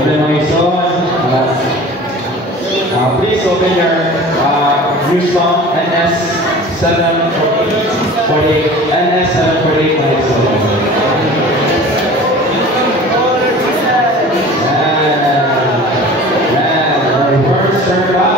Elimination. Please open your news song NS748. NS748. Reverse circle.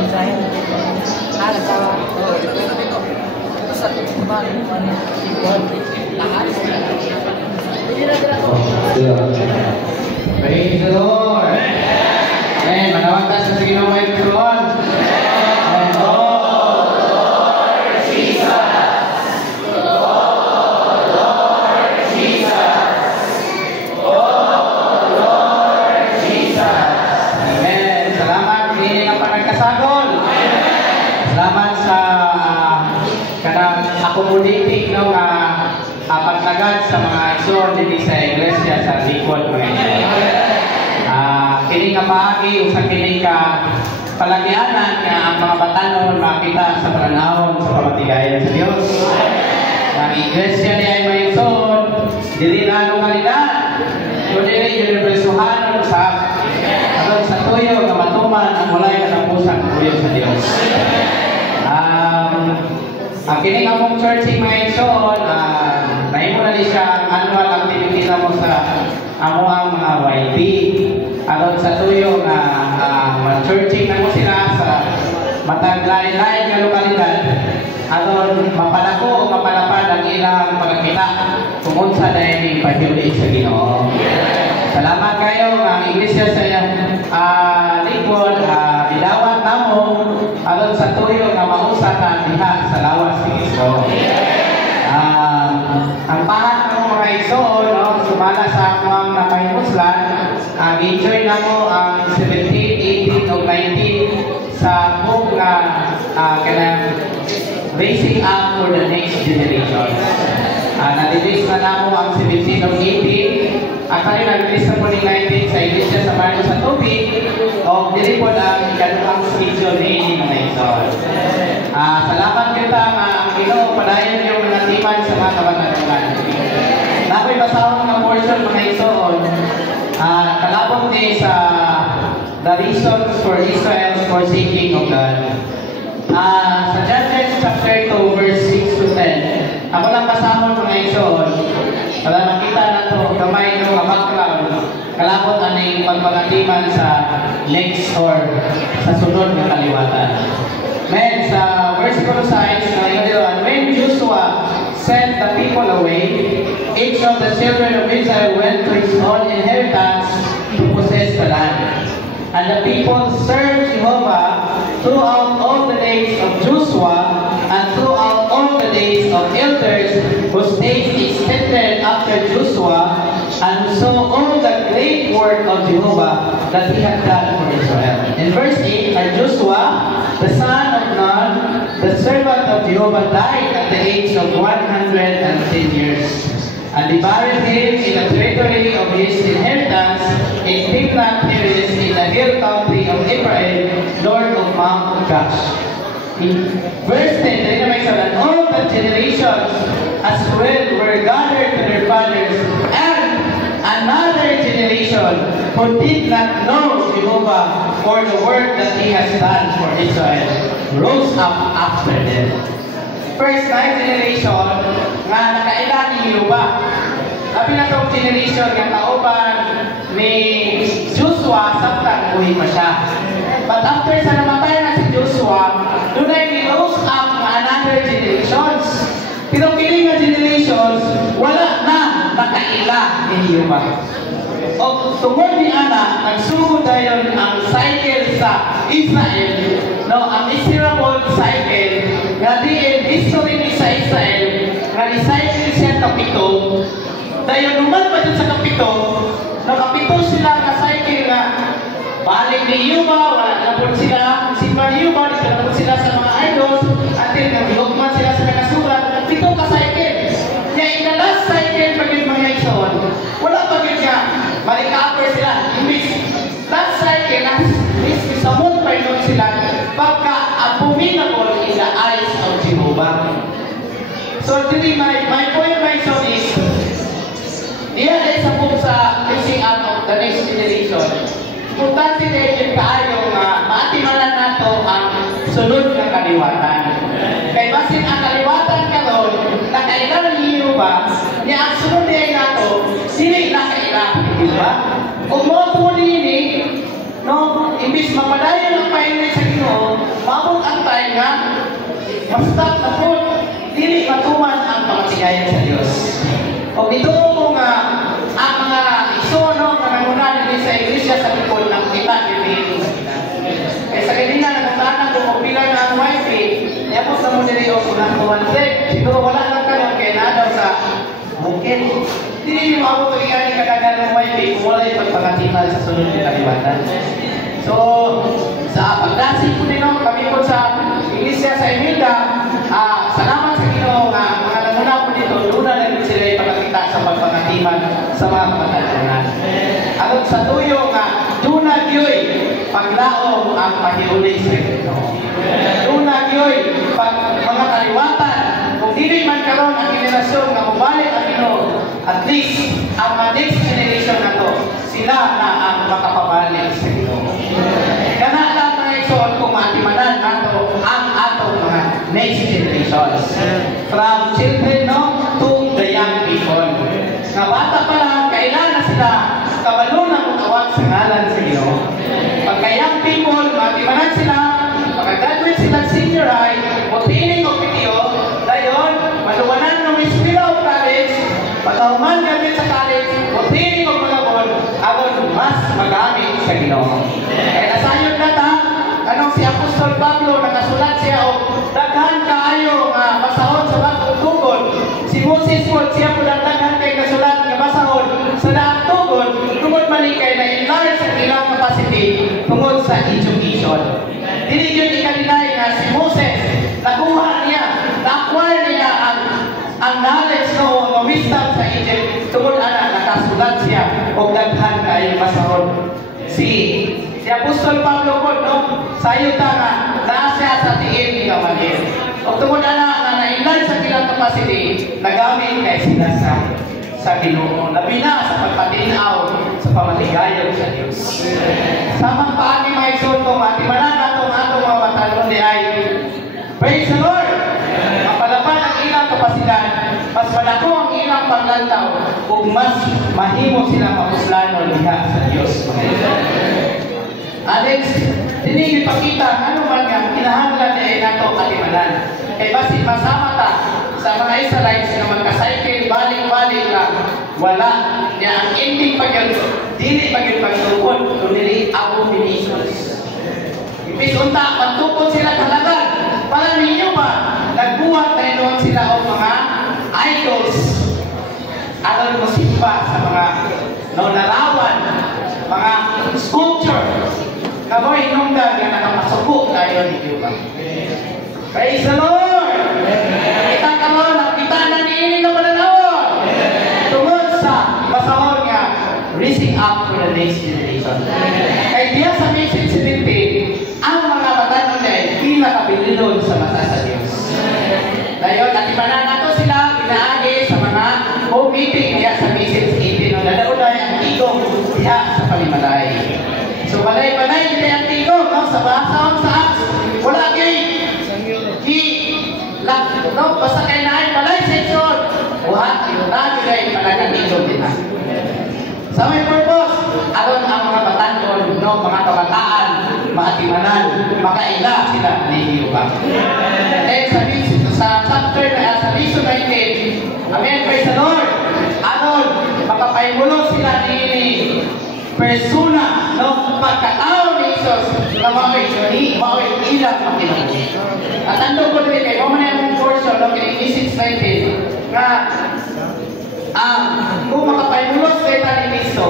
mensahe. Nagtawa. Sa Praise the Lord. Amen. Manawag tayo sa sige ng microphone. Amen. Oh, Lord Jesus. Oh, Lord Jesus. Oh, Lord Jesus. Amen. Salamat. Hindi ka pa nagkasagol. Salamat sa kanang accommodating ng pagtagad sa mga igsoon dito sa iglesia sa likod mga igsoon. Kini nga paagi usa kini ka palagyanan nga ang mga batanon makita sa panahon sa pamatigayon sa Dios. Ang iglesia ni ay may igsoon dili na lokalidad kundi universuhan sa aron sa tuyo nga matuman ang walay katapusan tuyo sa Dios. Ang kini nga mong churching mga igsoon nahimo na siya annual activity na mo sa amuang mga YP. Aron sa tuyo nga churching na mo sila sa matag lain-lain nga lokalidad. Aron mapalako o mapalapad ang ilang pagkakita tungod sa dahil paghiuli sa Ginoo. Salamat kayo nga iglesia sa iyang likod ilawat namo aron sa tuyo nga mausa ka diha sa lawas ni Kristo. Ang pahat ng mga igsoon, no, sumala sa akong nakahimuslan, enjoy na mo ang 17, 18, o 19 sa book na kanang raising up for the next generation. Na-release na namo ang 17 o 18. Actually, nag-release na po ni 19 sa iglesia sa Marco sa tubig o dili po ang ikaduhang schedule ni mga igsoon. Salamat kita nga ang Ginoo padayon yung mga timan sa mga kabanalan. Nakoy basahon nga portion mga igsoon. Kalabot ni sa the reasons for Israel's forsaking of God. Sa Judges chapter 2 verse 6 to 10. Ako lang basahon mga igsoon. Para makita na to gamay no background. Kalabot aning pagpagatiman sa next or sa sunod nga kaliwatan. Men, sa versikulo 6, when Joshua sent the people away, each of the children of Israel went to his own inheritance to possess the land. And the people served Jehovah throughout all the days of Joshua and throughout all the days of elders whose days extended after Joshua, and saw all the great work of Jehovah that he had done for Israel. In verse 8, and Joshua, the son of Nun, the servant of Jehovah, died at the age of 110 years. And they buried him in the territory of his inheritance in Timnath-Heres in the hill country of Ephraim, north of Mount Gaash. In verse 10, and all the generations as well were gathered to their fathers, and another generation who did not know Jehovah for the work that he has done for Israel rose up after them. First 9 generation nga nakailan ni Jehovah. Sabi na itong generation nga kauban ni Joshua sabtang buhay pa siya. But after sa namatay na si Joshua, doon ay rose up nga another generations. Pero kini nga generations, wala na nakaila ni Jehovah. O tungod ni Ana, nagsugod dayon ang cycle sa Israel, no, ang miserable cycle nga diin history ni sa Israel nga ni-cycle siya kapito. Dayon naman pa dyan sa kapito, nakapito sila nga cycle nga balik ni Jehovah, wala na po sila simba ni Jehovah, di na po sila sa mga idols, until nag-logman sila sa nakasulat, pito ka cycle. Kaya in the last cycle pag yung mga igsoon, wala pa yun nga ma-recover sila. Imbis last cycle, sa moon pa yun sila pagka-abominable in the eyes of Jehovah. So today, my point my son is diyan ay sa book sa Raising Up of the Next Generation. Importante din yung kaayo nga maatimanan nato ang sunod ng kaliwatan. Kay basin ang kaliwatan karon nakailan ni Jehovah, niya ang sunod niya nato sili nakailan, di ba? Kung mo po nini, no, imbis mapadayon ang pahinay sa Ginoo, mabot ang tayo nga basta na po dili matuman ang pagkakas pagpatigayan sa Dios. O dito ko nga ang mga isono na nangunan din sa iglesia sa likod ng kita dito. Kaya sa kanina nagtatanan kung pila na ang wifi, niya po sa mo dili o kunang kuwantek. Siguro wala lang kayo kaya na daw sa bukid. Hindi mo ako ito iyan kagagal ng wifi kung wala yung pagpangatimal sa sunod ng kalibatan. So, sa pagdasig ko din kami po sa iglesia sa Imelda, salamat sa Ginoo nga mga nanguna po dito, luna lang sila ipagkakita sa pagpangatiman sa mga kamatalunan. At sa tuyo nga, Duna Gyoy, paglaom ang pahiuli sa Ginoo. Duna Gyoy, mga kaliwatan, kung hindi man karon ang generasyon na mabalik ang Ginoo, at least ang next generation na to, sila na ang makapabalik sa Ginoo. Kana lang mga ison kung matimanan nato ang atong mga next generations. From children to the young people. Nga bata pa lang, kailan na sila kabalo na mutawag sa ngalan sa Ginoo. Pagka young people, matimanan sila, pagka-graduate sila senior high, mutining o PTO, dayon, maluwanan ng eskwela o college, pagkahuman gamit sa college, mutining o malabon, agon mas magamit sa Ginoo. Kaya nasayod na ta, anong si Apostol Pablo, nakasulat siya o daghan kaayo nga basahon sa bagong tugod. Si Moses po, siya po daghan kay nasulat nga basahon sa daang tugod, tungod malikay na enlarge sa ilang capacity tungod sa education. Dili yun ikalinay nga si Moses, nakuha niya, na-acquire niya ang knowledge no, wisdom sa Egypt, tungod ana, nakasulat siya o daghan kaayo basahon. Si Apostol Pablo po, no? Sayo ta nga, naasya sa tiin ni Gamaliel. O tungod na na-enlarge sa kilang capacity, nagamit kay sila sa Ginoo. Labi na sa pagpatinaw sa pamaligayon sa Diyos. Samang paani mga isunto, matimanan natong atong mga matalon di ay, praise the Lord! Mapalaban ang ilang kapasidad, mas malako ang ilang paglantaw, kung mas mahimo silang mapuslanon diha sa Diyos. Alex, hindi ipakita ano man nga kinahanglan ay nato katimanan. Kay basit masama ta sa mga Israelites na magka-cycle balik-balik lang, wala niya ang ending pag dili pagtupod kundi abominations. Ibig unta pagtupod sila kalagan. Para ninyo ba nagbuhat na noon sila o mga idols? Aron mo simba sa mga narawan, mga sculpture. Kamo inungdan nga nakapasuko kayo ninyo ba? Praise the Lord! Kita ka mo, nakita na niini na pananawon! Tungod sa masahon nga, raising up for the next generation. Kaya diya sa message 17, ang mga batanon ay pinakabililon sa mata sa Diyos. Dayon, natipanan na to sila, pinaagi sa mga home meeting diya sa message 18. Nalaunay ang igong diya sa palimalay. So, balay-balay hindi ang tigong, no? Sa basahon sa Acts, wala kay no? Basta kay naay balay section. Buhat, lagi kay palagang tigong din na. Sa may purpose, aron ang mga batanon, no? Mga kabataan, maatimanan, makaila sila ni Jehovah. And sa chapter na, sa lesson 19, amen, praise the Lord. Aron, makapaymulo sila ni persona, no, pagkatao ni Jesus na mao'y ilang makinuha. At andun ko din kayo, mamaya mong portion, no, kaya message 19, nga, kung makapaymulos kayo ni Cristo,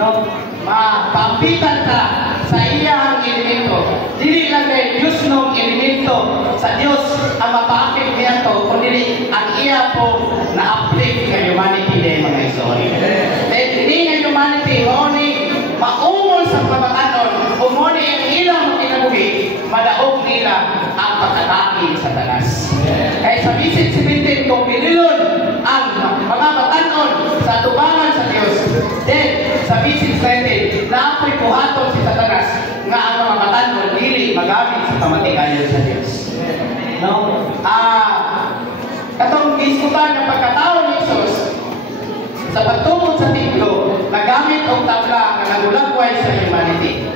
no, mapampitan ka sa iyang elemento, dili lang kay Diyos nung elemento sa Diyos ang mapaakit niya to, kundi ang iya po na-uplift ng humanity na mga isoy. Hindi ng humanity, maumol sa pabatanon, umuni ang ilang makinabuhi, madaog nila ang pagkataki sa tanas. Kaya sa message 17, kung pinilon ang mga batanon sa tubangan sa Diyos, then sa message 19, na ako'y buhaton si Satanas, nga ang mga batanon dili magamit sa kamatigayon sa Diyos. No? Katong diskutan ng pagkatao ni Jesus, sa pagtungkol sa templo, nagamit ang tabla na nagulagway sa humanity.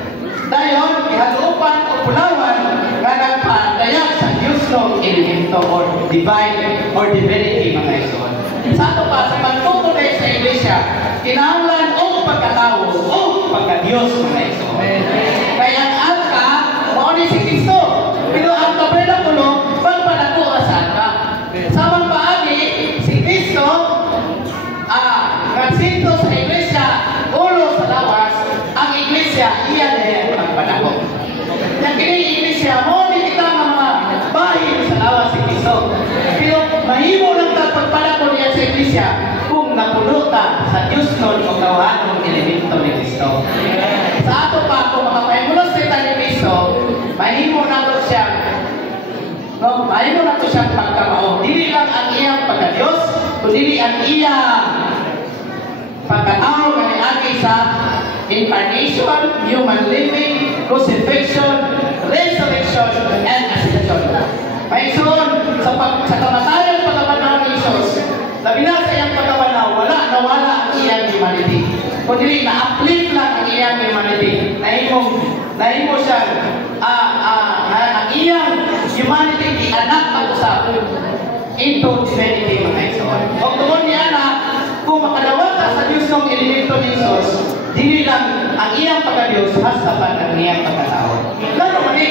Dayon, ihalupan o pulawan nga nagpaandayag sa Diyos ng elemento or divine or divinity mga ito. sa iglesia kung napulutan sa Diyos nun o kawahan ng elemento ni Kristo. Sa ato pa, kung makapahimulos sa ni Kristo, mahimo na ito siyang mahimo na ito siyang pagkamao. Dili lang ang iyang pagka-Diyos, kundi ang iyang pagkatao kaniagi sa incarnation, human living, crucifixion, resurrection, and ascension. May isuon, sa kamatayan pagkabanaw ni Jesus, labi na sa iyang pagkabanaw, nawala ang iyang humanity. Kundi na-uplift lang ang iyang humanity. Nahimo siya, ang iyang humanity, anak pag-usap into divinity, mga isuon. Kung doon niya na, kung makadawat sa Diyos ng elemento ni Jesus, dili lang ang iyang pagka-Diyos, hasapan ang iyang pagkatao. Lalo mali,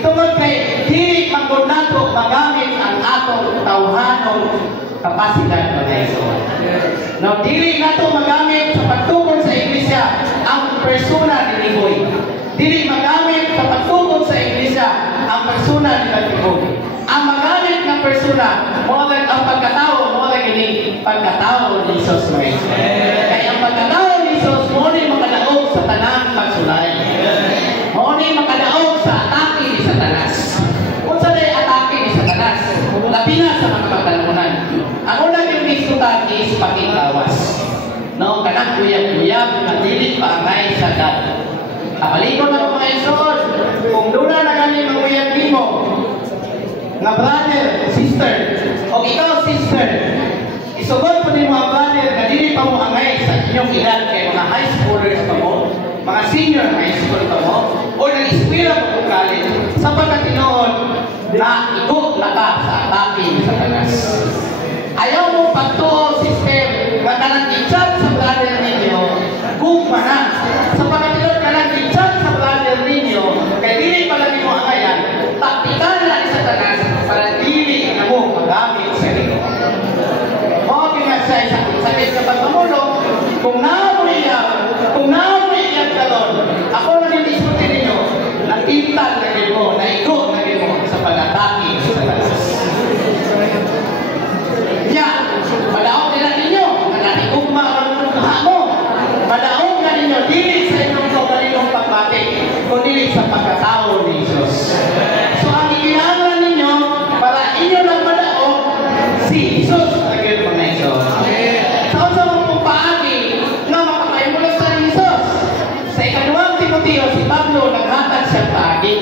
tungkol kay dili manggod nato magamit ang atong tawhanong kapasidad ng Diyos. No, dili nato magamit sa pagtukod sa iglesia ang persona ni Ligoy. Dili magamit sa pagtukod sa iglesia ang persona ni Ligoy. Ang magamit ng persona, ang pagkatao, pagkatao ni Jesus Christ. Kaya ang pagkatao ni Jesus, muna makadaog sa tanang pagsulay. Muna makadaog sa atake ni Satanas. Kung sa day atake ni Satanas, labi na sa mga pagtalunan. Ang unang yung diskutan is pakikawas. No, kanang kuyab-kuyab, matilit paangay sa dad. Kapaliko na mga isod, kung doon na galing ang kuyab mo, nga brother, sister, o ikaw sister, isugod po din mga brother na dili pa mo angay sa inyong edad kay mga high schoolers pa mo, mga senior high school pa mo, o nag-eskwela pa po college, sa pagkatinoon na igot na ka sa atake sa Satanas. Ayaw mo pagtuo, sister, nga kanang-kitsak sa brother ninyo, gugma na. Sa pagkatinoon kanang-kitsak sa brother ninyo, kaya dili pala mo angayan, taktikal na ni Satanas para dili na mo magamit sa inyo. Sakit sa pagpamulong, kung namuliyan ka doon, ako na nilisputin ninyo, natintal na rin mo, naigo na rin mo sa pag-atake sa Satanas. Madaog nila ninyo, natigugma ang mga mo, madaog na ninyo, dili sa inyong kalinong pagbati, kundi sa pagkatao ni Jesus. So ang ikinahanglan ninyo, para inyo lang madaog, si Jesus na gano'n mga Jesus. Si Pablo naghatag siya paagi.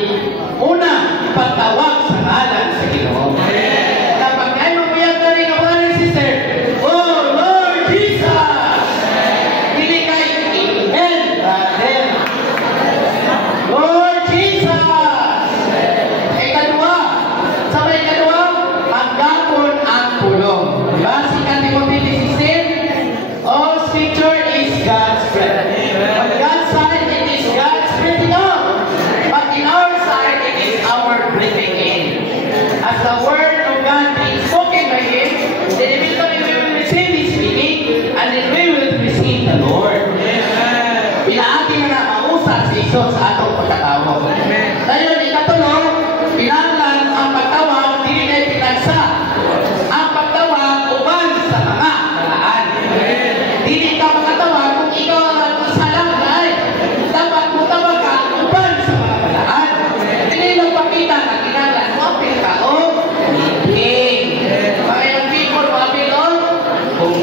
Una, pagtawag sa ngalan sa Ginoo. Kapag kayo maguyag na rin ang mga sister, oh Lord Jesus! Dili kay Amen, brother. Lord Jesus! Ikadua, sa may ikadua, maggapon ang pulong. Diba? Si Timothy 16, all scripture is God's breath. On God's side, it is God's breathing out. But in our side, it is our breathing in. As the word of God being spoken by Him, then eventually we will receive His speaking, and then we will receive the Lord. Pinaagi na mausa si Jesus sa atong pagkatawag. Dahil ikatulong, pinanglan ang pagtawag, hindi na pinagsa. Ang pagtawag, uban sa mga kalaan. Hindi ka makatawag kung ikaw ang salang ay dapat mo tawag ka uban sa mga kalaan. Hindi lang pakita na kinanglan mo ang pinakaon, meeting. Mga yung people mo ang pinakaon,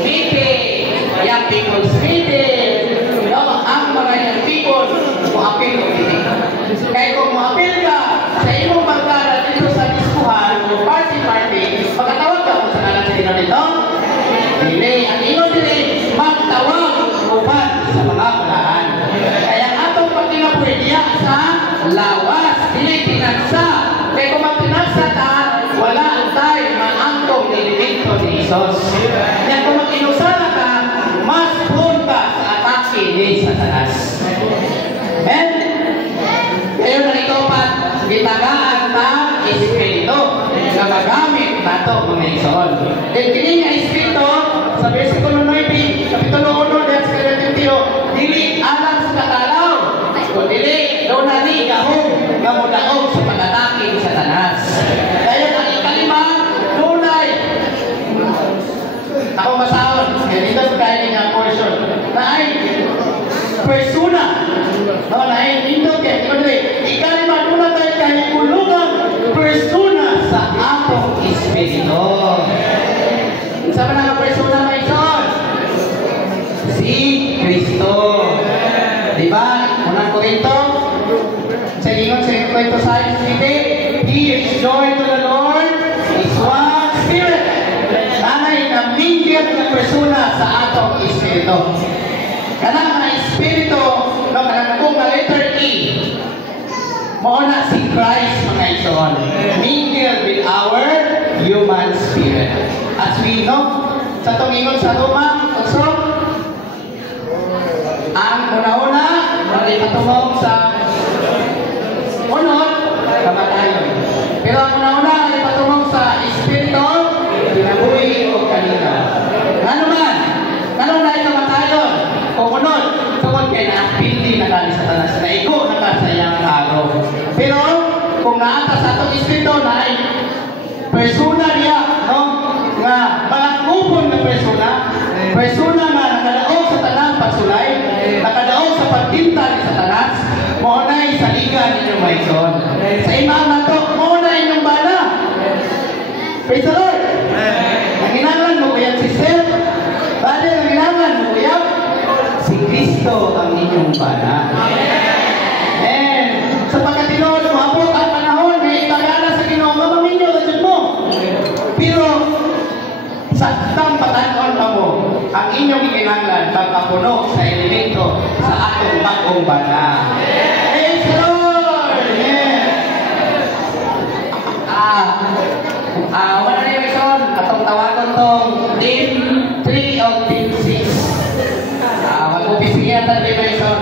meeting. Yung people's meeting. Ang mga yung people mo ang meeting. Kaya kung maapil ka sa imong pagkara dito sa diskuhan o party-party, magkatawag ka kung sa kalang sino nito? Dili. Ang ino dili, magtawag uban sa mga kalaan. Kaya atong pagkinapuliya sa lawas, dili tinagsa. Kaya kung magtinagsa ka, wala tayo maangkong nilimito ni Jesus. Kaya kung mag-inusala ka, mas punta sa atake ni Satanas. And ngayon na ito pa, bitagaan na Espiritu na magamit na ito mga ison. Then kini nga Espiritu, sa versikulo 9, kapitulo 1, verse 22, dili alang sa katalaw, kung dili, doon na ni gahong, gamudaog sa pag-atake ni Satanas. Kaya ang ikalima, tunay. Ako Ganito kaya nga portion. Na ay persona. No, na ay dito kaya ikali maduna tayo kay kulungan persona sa atong espiritu. Sa mga persona may son? Si Kristo. Diba? Unang Korinto? Sa ingon sa Korinto 5:15, He is joined to the Lord, is one spirit. Nanay na minggit na persona sa atong espiritu. Kanang mga espiritu, no, kanang kung na letter E, mauna si Christ mga ison. Mingle with our human spirit. As we know, sa tungingon sa Roma, also, ang una-una, ay patungong sa unod, kamatayon. Pero ang una-una, ay patungong sa espiritu, kinabuhi o kanina. Ano man? Anong na kamatayon? Kung unod, tungkol kay na-apindi na kani sa tanas, na iko na kasayang araw. Pero, kung naata sa itong espiritu na ay persona niya, no? Nga malakupon na persona nga nakadaog sa tanang pagsulay, nakadaog sa pagtinta ni Satanas, maunay sa liga ninyong maison. Sa imang nato, maunay inyong bala. Praise the Lord! Nanginangan mo kaya sister? Bale, nanginangan mo kaya? Si Kristo ang inyong bala. Amen! Sa pagkatinood, maabot ang panahon na itagana sa Ginoo, mamaminyo na dyan mo. Pero, sa tampatanon pa mo, ang inyong ikinanglan magkapuno sa elemento sa atong bagong bana. Praise the Lord! Amen! Wala na yung ison, atong tawagon tong Team 3 o Team 6. Mag-upisiyan tayo yung ison.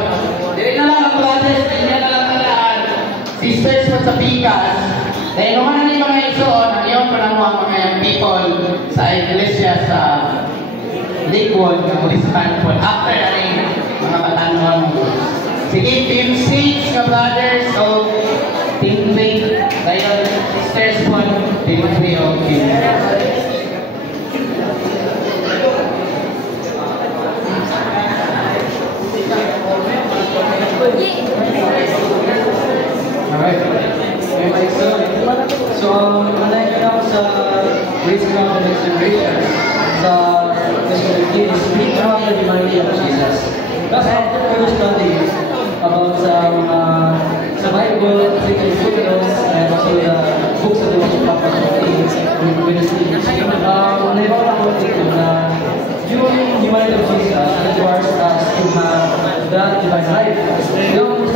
Dili na lang ang brothers, hindi na lang talaan. Sisters mo sa Pikas. Dahil naman na yung mga ison, ang iyong pananong mga people sa iglesia sa Lakewood, ng Municipal Pool. After na rin mga patanong. Sige, Team 6 ka brothers, so Team 3, dahil sisters po, Team 3 o Team 6. Alright. So, nanayin ako sa Grace Ground of Celebration sa speak about the humanity of Jesus. Kasi after understanding about sa Bible, Scriptures, and also the books of the Prophets with ministry, naibaw na ako dito na yung humanity of Jesus requires us to have that divine life. Yung we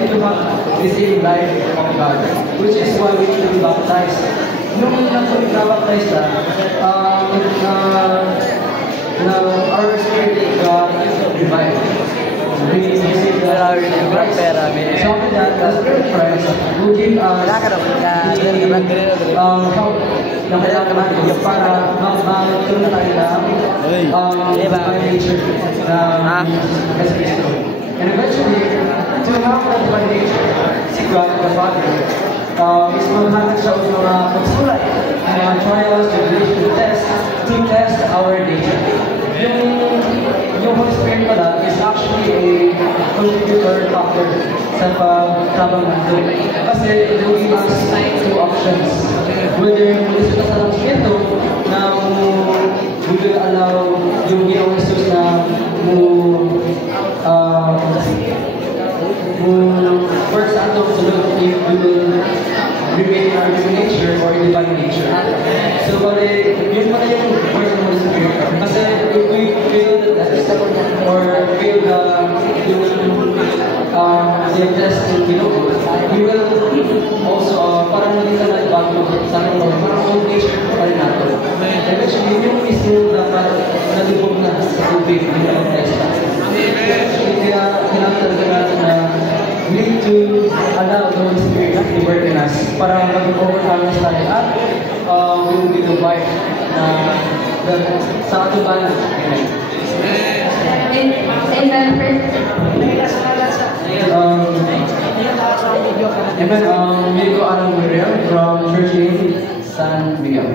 need to have the same life of God, which is why we need to be baptized. Nung nabaptize na our spirit God is divine. We receive the Christ. So after that, the Spirit Christ will give us the help na kailangan natin para magkaroon tayo ng divine nature na Jesus Cristo. And eventually, to have that divine nature, si God the Father is maghatag siya ng mga pagsulay, mga trials, tribulation, to test our nature. Yung Holy Spirit pala is actually a contributor factor sa pagtabang mundo. Kasi it will give us two options. Whether mulisip ka sa ng Espiritu na we will allow yung Ginoong Jesus na work sa atong sulod if we will remain in our human nature or divine nature. So, yun pala yung work ng Holy Spirit. Kasi if we feel that or feel the test in Ginoo, we will also parang naging ka nagbago sa ating parang old nature pa rin natin. Eventually, yung mismo dapat nalibog na sa tubig ng mga test. Kaya kailangan talaga natin na we need to allow the Holy Spirit to work in us para mag-overcome tayo at we will be the wife na sa ating bana. Amen. Amen. Miko Alang Muriel from Church in San Miguel.